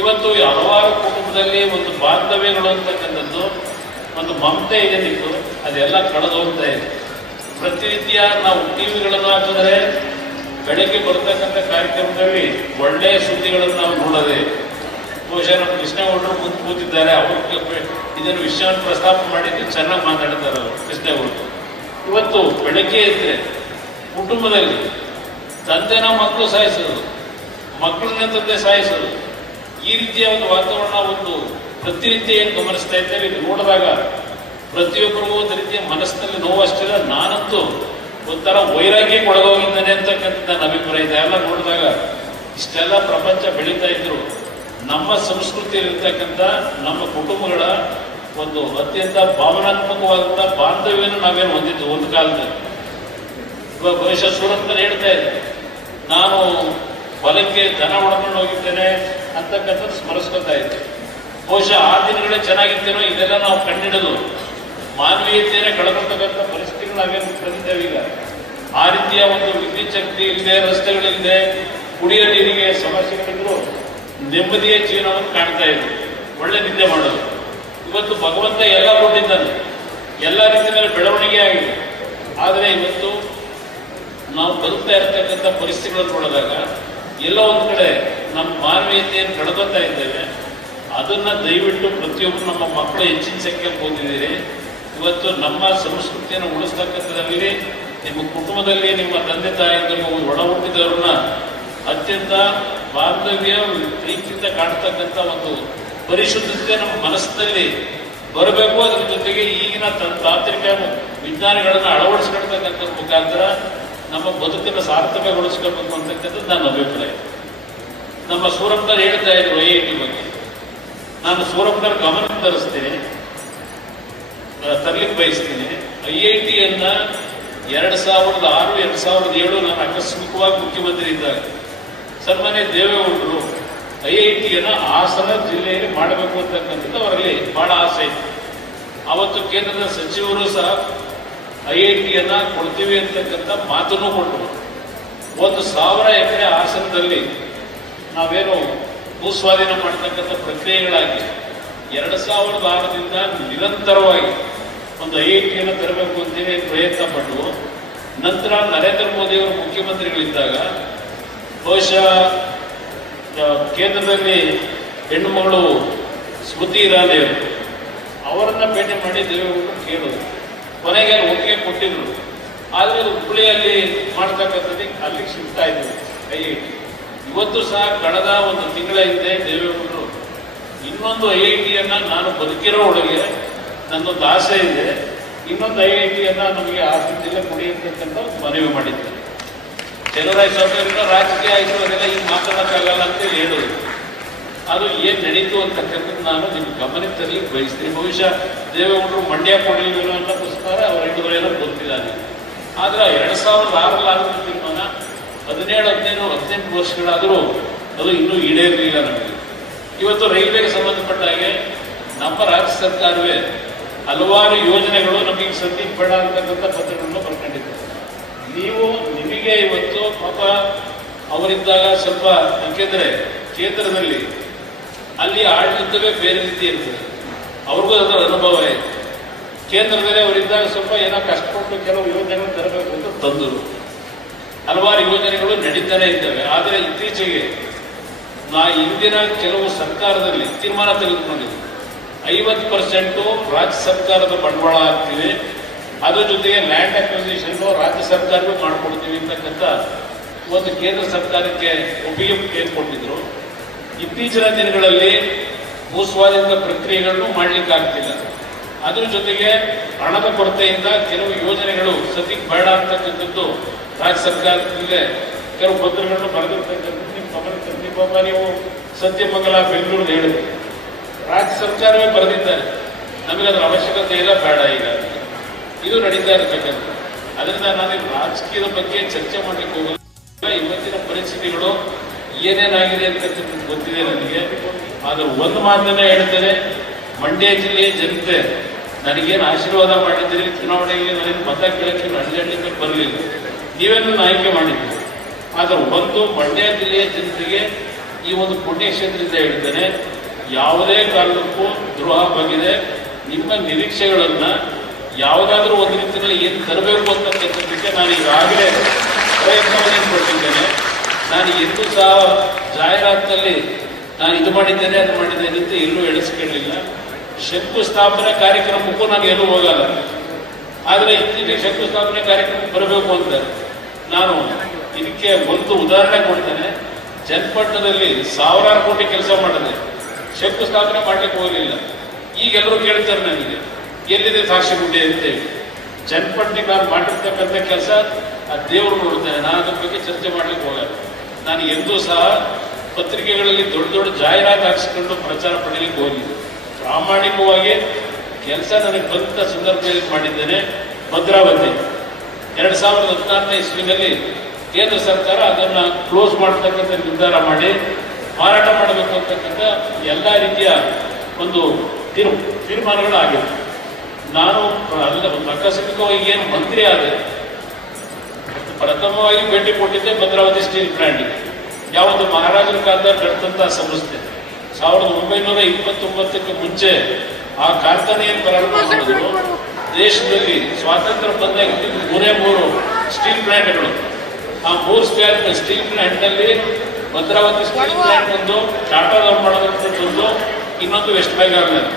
ಇವತ್ತು ಹಲವಾರು ಕುಟುಂಬದಲ್ಲಿ ಒಂದು ಬಾಂಧವ್ಯಗಳು ಅಂತಕ್ಕಂಥದ್ದು, ಒಂದು ಮಮತೆ ಏನಿತ್ತು ಅದೆಲ್ಲ ಕಳೆದು ಹೋಗ್ತಾ ಇದೆ. ಪ್ರತಿನಿತ್ಯ ನಾವು ಟಿವಿಗಳನ್ನು ಹಾಕಿದ್ರೆ ಬೆಳಗ್ಗೆ ಬರ್ತಕ್ಕಂಥ ಕಾರ್ಯಕ್ರಮದಲ್ಲಿ ಒಳ್ಳೆಯ ಸುದ್ದಿಗಳನ್ನು ನಾವು ನೋಡೋದೇ. ಬಹುಶಃ ನಮ್ಮ ಕೃಷ್ಣೇಗೌಡರು ಮುಂದೆ ಕೂತಿದ್ದಾರೆ, ಅವ್ರಿಗೆ ಇದನ್ನು ವಿಷಯವನ್ನು ಪ್ರಸ್ತಾಪ ಮಾಡಿದ್ದು ಚೆನ್ನಾಗಿ ಮಾತಾಡ್ತಾರೆ ಅವರು ಕೃಷ್ಣೇಗೌಡರು. ಇವತ್ತು ಬೆಳಗ್ಗೆ ಇದ್ರೆ ಕುಟುಂಬದಲ್ಲಿ ತಂದೆನ ಮಕ್ಕಳು ಸಾಯಿಸೋದು, ಮಕ್ಕಳನ್ನ ತಂದೆ ಸಾಯಿಸೋದು, ಈ ರೀತಿಯ ಒಂದು ವಾತಾವರಣ ಒಂದು ಪ್ರತಿನಿತ್ಯ ಏನು ಗಮನಿಸ್ತಾ ಇದ್ದೇವೆ. ಇದು ನೋಡಿದಾಗ ಪ್ರತಿಯೊಬ್ಬರಿಗೂ ಒಂದು ರೀತಿಯ ಮನಸ್ಸಿನಲ್ಲಿ ನೋವು ಅಷ್ಟಿಲ್ಲ. ನಾನಂತೂ ಒಂಥರ ವೈರಾಗ್ಯಕ್ಕೆ ಒಳಗೋಗಿದ್ದಾನೆ ಅಂತಕ್ಕಂಥ ನನ್ನ ಅಭಿಪ್ರಾಯ ಇದೆ. ಎಲ್ಲ ನೋಡಿದಾಗ ಇಷ್ಟೆಲ್ಲ ಪ್ರಪಂಚ ಬೆಳೀತಾ ಇದ್ರು, ನಮ್ಮ ಸಂಸ್ಕೃತಿಯಲ್ಲಿರ್ತಕ್ಕಂಥ ನಮ್ಮ ಕುಟುಂಬಗಳ ಒಂದು ಅತ್ಯಂತ ಭಾವನಾತ್ಮಕವಾದಂಥ ಬಾಂಧವ್ಯವನ್ನು ನಾವೇನು ಹೊಂದಿದ್ದು ಒಂದು ಕಾಲದಲ್ಲಿ. ಇವಾಗ ಬಹುಶಃ ಸೂರತ್ನಲ್ಲಿ ಹೇಳ್ತಾ ಇದ್ದೆ, ನಾನು ಹೊಲಕ್ಕೆ ದನ ಹೊಡ್ಕೊಂಡು ಹೋಗಿದ್ದೇನೆ ಅಂತಕ್ಕಂಥದ್ದು ಸ್ಮರಿಸ್ಕೊತಾ ಇದ್ದೆ. ಬಹುಶಃ ಆ ದಿನಗಳೇ ಚೆನ್ನಾಗಿದ್ದೇನೋ, ಇದೆಲ್ಲ ನಾವು ಕಂಡಿಡೋದು ಮಾನವೀಯತೆಯನ್ನೇ ಕಳೆದುಕೊಂಡಂಥ ಪರಿಸ್ಥಿತಿಗಳು ನಾವೇನು ಬಂದಿದ್ದೇವೆ ಈಗ. ಆ ರೀತಿಯ ಒಂದು ವಿದ್ಯುತ್ ಶಕ್ತಿ ಇಲ್ಲದೆ, ರಸ್ತೆಗಳಿಲ್ಲದೆ, ಕುಡಿಯೋ ನೀರಿಗೆ ಸಮಸ್ಯೆಗಳಿದ್ರು ನೆಮ್ಮದಿಯ ಜೀವನವನ್ನು ಕಾಣ್ತಾ ಇದ್ರು, ಒಳ್ಳೆ ನಿದ್ದೆ ಮಾಡೋದು. ಇವತ್ತು ಭಗವಂತ ಎಲ್ಲ ಕೊಟ್ಟಿದ್ದಾನೆ, ಎಲ್ಲ ರೀತಿಯಲ್ಲಿ ಬೆಳವಣಿಗೆ ಆಗಿದೆ. ಆದರೆ ಇವತ್ತು ನಾವು ಬದುಕ್ತಾ ಇರತಕ್ಕಂಥ ಪರಿಸ್ಥಿತಿಗಳನ್ನು ನೋಡಿದಾಗ ಎಲ್ಲೋ ಒಂದು ಕಡೆ ನಮ್ಮ ಮಾನವೀಯತೆಯನ್ನು ಕಳೆದುತ್ತಾ ಇದ್ದೇವೆ. ಅದನ್ನ ದಯವಿಟ್ಟು ಪ್ರತಿಯೊಬ್ಬರು ನಮ್ಮ ಮಕ್ಕಳು ಹೆಚ್ಚಿನ ಸಂಖ್ಯೆಯಲ್ಲಿ ಓದಿದ್ದೀರಿ. ಇವತ್ತು ನಮ್ಮ ಸಂಸ್ಕೃತಿಯನ್ನು ಉಳಿಸ್ತಕ್ಕಂಥದ್ದಲ್ಲಿ ನಿಮ್ಮ ಕುಟುಂಬದಲ್ಲಿ ನಿಮ್ಮ ತಂದೆ ತಾಯಿಗಳು ಒಳ ಹುಟ್ಟಿದವ್ರನ್ನ ಅತ್ಯಂತ ಬಾಂಧವ್ಯ ಪ್ರೀತಿಯಿಂದ ಕಾಣ್ತಕ್ಕಂಥ ಒಂದು ಪರಿಶುದ್ಧತೆ ನಮ್ಮ ಮನಸ್ಸಿನಲ್ಲಿ ಬರಬೇಕು. ಅದರ ಜೊತೆಗೆ ಈಗಿನ ತಾಂತ್ರಿಕ ವಿಜ್ಞಾನಗಳನ್ನು ಅಳವಡಿಸ್ಕೊಳ್ತಕ್ಕಂಥ ಮುಖಾಂತರ ನಮ್ಮ ಬದುಕನ್ನು ಸಾರ್ಥಕಗೊಳಿಸ್ಕೋಬೇಕು ಅಂತಕ್ಕಂಥದ್ದು ನನ್ನ ಅಭಿಪ್ರಾಯ. ನಮ್ಮ ಸೂರಪ್ಪನವ್ರು ಹೇಳ್ತಾ ಇದ್ರು IIT ಬಗ್ಗೆ. ನಾನು ಸೂರಪ್ಪನವ್ರ ಗಮನಕ್ಕೆ ತರಿಸ್ತೀನಿ, ತರಲಿಕ್ಕೆ ಬಯಸ್ತೀನಿ. IITಯನ್ನ 2006, 2007 ನಾನು ಆಕಸ್ಮಿಕವಾಗಿ ಮುಖ್ಯಮಂತ್ರಿ ಇದ್ದಾಗ ಸನ್ಮಾನ್ಯ ದೇವೇಗೌಡರು IITಯನ್ನ ಹಾಸನ ಜಿಲ್ಲೆಯಲ್ಲಿ ಮಾಡಬೇಕು ಅಂತಕ್ಕಂಥದ್ದು ಅವರಲ್ಲಿ ಬಹಳ ಆಸೆ ಇತ್ತು. ಅವತ್ತು ಕೇಂದ್ರದ ಸಚಿವರು ಸಹ IITಯನ್ನ ಕೊಡ್ತೀವಿ ಅಂತಕ್ಕಂಥ ಮಾತನ್ನು ಕೊಟ್ಟರು. 1,000 ಎಕರೆ ಹಾಸನದಲ್ಲಿ ನಾವೇನು ಭೂಸ್ವಾಧೀನ ಮಾಡ್ತಕ್ಕಂಥ ಪ್ರಕ್ರಿಯೆಗಳಾಗಿ 2006ರಿಂದ ನಿರಂತರವಾಗಿ ಒಂದು IITಯನ್ನ ತರಬೇಕು ಅಂತೇಳಿ ಪ್ರಯತ್ನ ಪಟ್ಟು, ನಂತರ ನರೇಂದ್ರ ಮೋದಿ ಅವರು ಮುಖ್ಯಮಂತ್ರಿಗಳಿದ್ದಾಗ ಬಹುಶಃ ಕೇಂದ್ರದಲ್ಲಿ ಹೆಣ್ಣು ಮಗಳು ಸ್ಮೃತಿ ಇರಾನಿ ಅವರನ್ನ ಭೇಟಿ ಮಾಡಿ ದೇವೇಗೌಡರು ಕೇಳೋದು. ಕೊನೆಗೆ ಒಪ್ಪಿಗೆ ಕೊಟ್ಟಿದ್ರು. ಆದರೆ ಹುಬ್ಬಳ್ಳಿಯಲ್ಲಿ ಮಾಡ್ತಕ್ಕಂಥದ್ದು ಅಲ್ಲಿಗೆ ಶಿಫ್ಟ್ ಆಯಿತು IIT. ಇವತ್ತು ಸಹ ಕಳೆದ ಒಂದು ತಿಂಗಳ ಹಿಂದೆ ದೇವೇಗೌಡರು ಇನ್ನೊಂದು IITಯನ್ನ ನಾನು ಬದುಕಿರೋ ಒಳಗೆ ನನ್ನೊಂದು ಆಸೆ ಇದೆ, ಇನ್ನೊಂದು IITಯನ್ನ ನಮಗೆ ಹಾಸನ ಜಿಲ್ಲೆ ಕೊಡಿ ಅಂತಕ್ಕಂಥ ಮನವಿ ಮಾಡಿದ್ದಾರೆ. ಚಲುವರಾಯ ಸ್ವಾಮಿಯವರಿಂದ ರಾಜಕೀಯ ಆಯಿತು, ಅದೆಲ್ಲ ಈಗ ಮಾತಾಡೋಕ್ಕಾಗಲ್ಲ ಅಂತೇಳಿ ಹೇಳೋದು. ಅದು ಏನು ನಡೀತು ಅಂತಕ್ಕಂಥದ್ದು ನಾನು ನಿಮ್ಮ ಗಮನಕ್ಕೆ ತರಲಿಕ್ಕೆ ಬಯಸ್ತೀನಿ. ಬಹುಶಃ ದೇವೇಗೌಡರು ಮಂಡ್ಯ ಕೊಡಲಿಲ್ಲ ಅನ್ನೋಕ್ಕೋಸ್ಕರ ಅವ್ರು ಹೇಳಿದ್ರೇನೋ ಗೊತ್ತಿದ್ದಾನೆ. ಆದರೆ 2006 ಆಗಿದ್ದ ತೀರ್ಮಾನ 17-18 ವರ್ಷಗಳಾದರೂ ಅದು ಇನ್ನೂ ಈಡೇರಲಿಲ್ಲ ನಮಗೆ. ಇವತ್ತು ರೈಲ್ವೆಗೆ ಸಂಬಂಧಪಟ್ಟ ಹಾಗೆ ನಮ್ಮ ರಾಜ್ಯ ಸರ್ಕಾರವೇ ಹಲವಾರು ಯೋಜನೆಗಳು ನಮಗೆ ಸದ್ಯಕ್ಕೆ ಬೇಡ ಅಂತಕ್ಕಂಥ ಪತ್ರಗಳನ್ನು ಬರ್ಕೊಂಡಿದ್ದಾರೆ. ನಿಮಗೆ ಇವತ್ತು ಪಾಪ ಅವರಿದ್ದಾಗ ಸ್ವಲ್ಪ, ಯಾಕೆಂದರೆ ಕೇಂದ್ರದಲ್ಲಿ ಅಲ್ಲಿ ಆಡಳಿತವೇ ಬೇರೆ ರೀತಿ ಇರ್ತದೆ, ಅವ್ರಿಗೂ ಅದರ ಅನುಭವ ಇದೆ. ಕೇಂದ್ರದಲ್ಲಿ ಅವರಿದ್ದಾಗ ಸ್ವಲ್ಪ ಏನೋ ಕಷ್ಟಪಟ್ಟು ಕೆಲವು ಯೋಜನೆಗಳು ತರಬೇಕು ಅಂತ ತಂದರು. ಹಲವಾರು ಯೋಜನೆಗಳು ನಡೀತಾನೆ ಇದ್ದಾವೆ. ಆದರೆ ಇತ್ತೀಚೆಗೆ ಹಿಂದಿನ ಕೆಲವು ಸರ್ಕಾರದಲ್ಲಿ ತೀರ್ಮಾನ ತೆಗೆದುಕೊಂಡಿದೆ, 50% ರಾಜ್ಯ ಸರ್ಕಾರದ ಬಂಡವಾಳ ಹಾಕ್ತೀವಿ, ಅದ್ರ ಜೊತೆಗೆ ಲ್ಯಾಂಡ್ ಅಕ್ವಿಸಿಷನ್ ರಾಜ್ಯ ಸರ್ಕಾರವೇ ಮಾಡಿಕೊಡ್ತೀವಿ ಅಂತಕ್ಕಂಥ ಒಂದು ಕೇಂದ್ರ ಸರ್ಕಾರಕ್ಕೆ ಒಪ್ಪಿಗೆ ಕೊಟ್ಟಿದ್ರು. ಇತ್ತೀಚಿನ ದಿನಗಳಲ್ಲಿ ಭೂಸ್ವಾಧೀನದ ಪ್ರಕ್ರಿಯೆಗಳನ್ನು ಮಾಡಲಿಕ್ಕೆ ಆಗ್ತಿಲ್ಲ. ಅದ್ರ ಜೊತೆಗೆ ಹಣದ ಕೊರತೆಯಿಂದ ಕೆಲವು ಯೋಜನೆಗಳು ಸದ್ಯಕ್ಕೆ ಬೇಡ ಅಂತಕ್ಕಂಥದ್ದು ರಾಜ್ಯ ಸರ್ಕಾರಕ್ಕೆ ಕೆಲವು ಪತ್ರಗಳನ್ನು ಬರೆದಿರ್ತಕ್ಕಂಥದ್ದು ನಿಮ್ಮ ಗಮನಕ್ಕೆ ಪಾಪ ನೀವು ಸತ್ಯಮಂಗಲ ಬೆಂಗಳೂರು ಹೇಳಿದ್ರು. ರಾಜ್ಯ ಸರ್ಕಾರವೇ ಬರೆದಿದ್ದಾರೆ, ನಮಗೆ ಅದರ ಅವಶ್ಯಕತೆ ಇಲ್ಲ, ಬೇಡ ಈಗ ಇದು ನಡೀತಾ ಇರತಕ್ಕಂಥ. ಅದರಿಂದ ನಾನು ರಾಜಕೀಯದ ಬಗ್ಗೆ ಚರ್ಚೆ ಮಾಡಲಿಕ್ಕೆ ಹೋಗಲ್ಲ. ಇವತ್ತಿನ ಪರಿಸ್ಥಿತಿಗಳು ಏನೇನಾಗಿದೆ ಅಂತಕ್ಕಂಥದ್ದು ಗೊತ್ತಿದೆ ನನಗೆ. ಆದರೆ ಒಂದು ಮಾತನ್ನ ಹೇಳ್ತೇನೆ, ಮಂಡ್ಯ ಜಿಲ್ಲೆಯ ಜನತೆ ನನಗೇನು ಆಶೀರ್ವಾದ ಮಾಡಿದ್ದೀರಿ, ಚುನಾವಣೆಗೆ ನನಗೆ ಮತ ಕೇಳಕ್ಕೆ ಹಳ್ಳಿ ಬರಲಿಲ್ಲ, ನೀವೇನು ಆಯ್ಕೆ ಮಾಡಿದ್ದೀರಿ. ಆದರೆ ಒಂದು ಮಂಡ್ಯ ಜಿಲ್ಲೆಯ ಜನತೆಗೆ ಈ ಒಂದು ಪುಣ್ಯಕ್ಷೇತ್ರದಿಂದ ಹೇಳ್ತೇನೆ, ಯಾವುದೇ ಕಾರಣಕ್ಕೂ ದ್ರೋಹ ಬಗ್ಗೆ ನಿಮ್ಮ ನಿರೀಕ್ಷೆಗಳನ್ನು ಯಾವುದಾದ್ರೂ ಒಂದು ರೀತಿಯಲ್ಲಿ ಏನು ತರಬೇಕು ಅಂತಕ್ಕಂಥದ್ದಕ್ಕೆ ನಾನು ಈಗಾಗಲೇ ಪ್ರಯತ್ನವನ್ನು ಪಟ್ಟಿದ್ದೇನೆ. ನಾನು ಎಂದೂ ಸಹ ಜಾಹೀರಾತಿನಲ್ಲಿ ನಾನು ಇದು ಮಾಡಿದ್ದೇನೆ ಅದು ಮಾಡಿದ್ದೇನೆ ಅಂತ ಎಲ್ಲೂ ಎಣಿಸ್ಕೊಳ್ಳಿಲ್ಲ. ಶಂಕುಸ್ಥಾಪನೆ ಕಾರ್ಯಕ್ರಮಕ್ಕೂ ನಾನು ಎಲ್ಲೂ ಹೋಗಲ್ಲ. ಆದರೆ ಇತ್ತೀಚೆಗೆ ಶಂಕುಸ್ಥಾಪನೆ ಕಾರ್ಯಕ್ರಮಕ್ಕೆ ಬರಬೇಕು ಅಂತಾರೆ. ನಾನು ಇದಕ್ಕೆ ಒಂದು ಉದಾಹರಣೆ ಕೊಡ್ತೇನೆ. ಚನ್ನಪಟ್ಟಣದಲ್ಲಿ ಸಾವಿರಾರು ಕೋಟಿ ಕೆಲಸ ಮಾಡಿದೆ, ಶಂಕುಸ್ಥಾಪನೆ ಮಾಡ್ಲಿಕ್ಕೆ ಹೋಗಲಿಲ್ಲ. ಈಗೆಲ್ಲರೂ ಕೇಳ್ತಾರೆ ನನಗೆ ಎಲ್ಲಿದೆ ಸಾಕ್ಷಿಗುಡ್ಡೆ ಅಂತೇಳಿ. ಚನ್ನಪಟ್ಟಣಕ್ಕೆ ನಾನು ಮಾಡಿರ್ತಕ್ಕಂಥ ಕೆಲಸ ಆ ದೇವರು ನೋಡ್ತೇನೆ. ನಾನು ಅದ್ರ ಬಗ್ಗೆ ಚರ್ಚೆ ಮಾಡ್ಲಿಕ್ಕೆ ಹೋಗಲ್ಲ. ನಾನು ಎಂದೂ ಸಹ ಪತ್ರಿಕೆಗಳಲ್ಲಿ ದೊಡ್ಡ ದೊಡ್ಡ ಜಾಹೀರಾತು ಹಾಕಿಸಿಕೊಂಡು ಪ್ರಚಾರ ಪಡೀಲಿಕ್ಕೆ ಹೋಗಿದ್ದೆ. ಪ್ರಾಮಾಣಿಕವಾಗಿ ಕೆಲಸ ನನಗೆ ಬಂದ ಸಂದರ್ಭದಲ್ಲಿ ಮಾಡಿದ್ದೇನೆ. ಭದ್ರಾವತಿ 2016ನೇ ಇಸ್ವಿನಲ್ಲಿ ಕೇಂದ್ರ ಸರ್ಕಾರ ಅದನ್ನು ಕ್ಲೋಸ್ ಮಾಡತಕ್ಕಂಥ ನಿರ್ಧಾರ ಮಾಡಿ ಮಾರಾಟ ಮಾಡಬೇಕು ಅಂತಕ್ಕಂಥ ಎಲ್ಲ ರೀತಿಯ ಒಂದು ತೀರ್ಮಾನಗಳಾಗಿವೆ. ನಾನು ಆಕಸ್ಮಿಕವಾಗಿ ಏನು ಮಂತ್ರಿ ಆದೆ, ಪ್ರಥಮವಾಗಿ ಭೇಟಿ ಕೊಟ್ಟಿದ್ದೆ ಭದ್ರಾವತಿ ಸ್ಟೀಲ್ ಪ್ಲಾಂಟ್ಗೆ. ಯಾವುದು ಮಹಾರಾಜರ ಕಾಲದಲ್ಲಿ ಕಟ್ಟಿದಂತಹ ಸಂಸ್ಥೆ. 1929ಕ್ಕೆ ಮುಂಚೆ ಆ ಕಾರ್ಖಾನೆಯನ್ನು ಪ್ರಾರಂಭ ಮಾಡಿದ್ರು. ದೇಶದಲ್ಲಿ ಸ್ವಾತಂತ್ರ್ಯ ಬಂದಾಗ 3 ಸ್ಟೀಲ್ ಪ್ಲಾಂಟ್ಗಳು. ಆ 3 ಸ್ಟೀಲ್ ಪ್ಲಾಂಟ್ನಲ್ಲಿ ಭದ್ರಾವತಿ ಸ್ಟೀಲ್ ಪ್ಲಾಂಟ್ ಒಂದು, ಟಾಟಾದವ್ರು ಮಾಡೋದಂಥದ್ದು, ಇನ್ನೊಂದು ವೆಸ್ಟ್ ಬೆಂಗಾಲ್ನಲ್ಲಿ.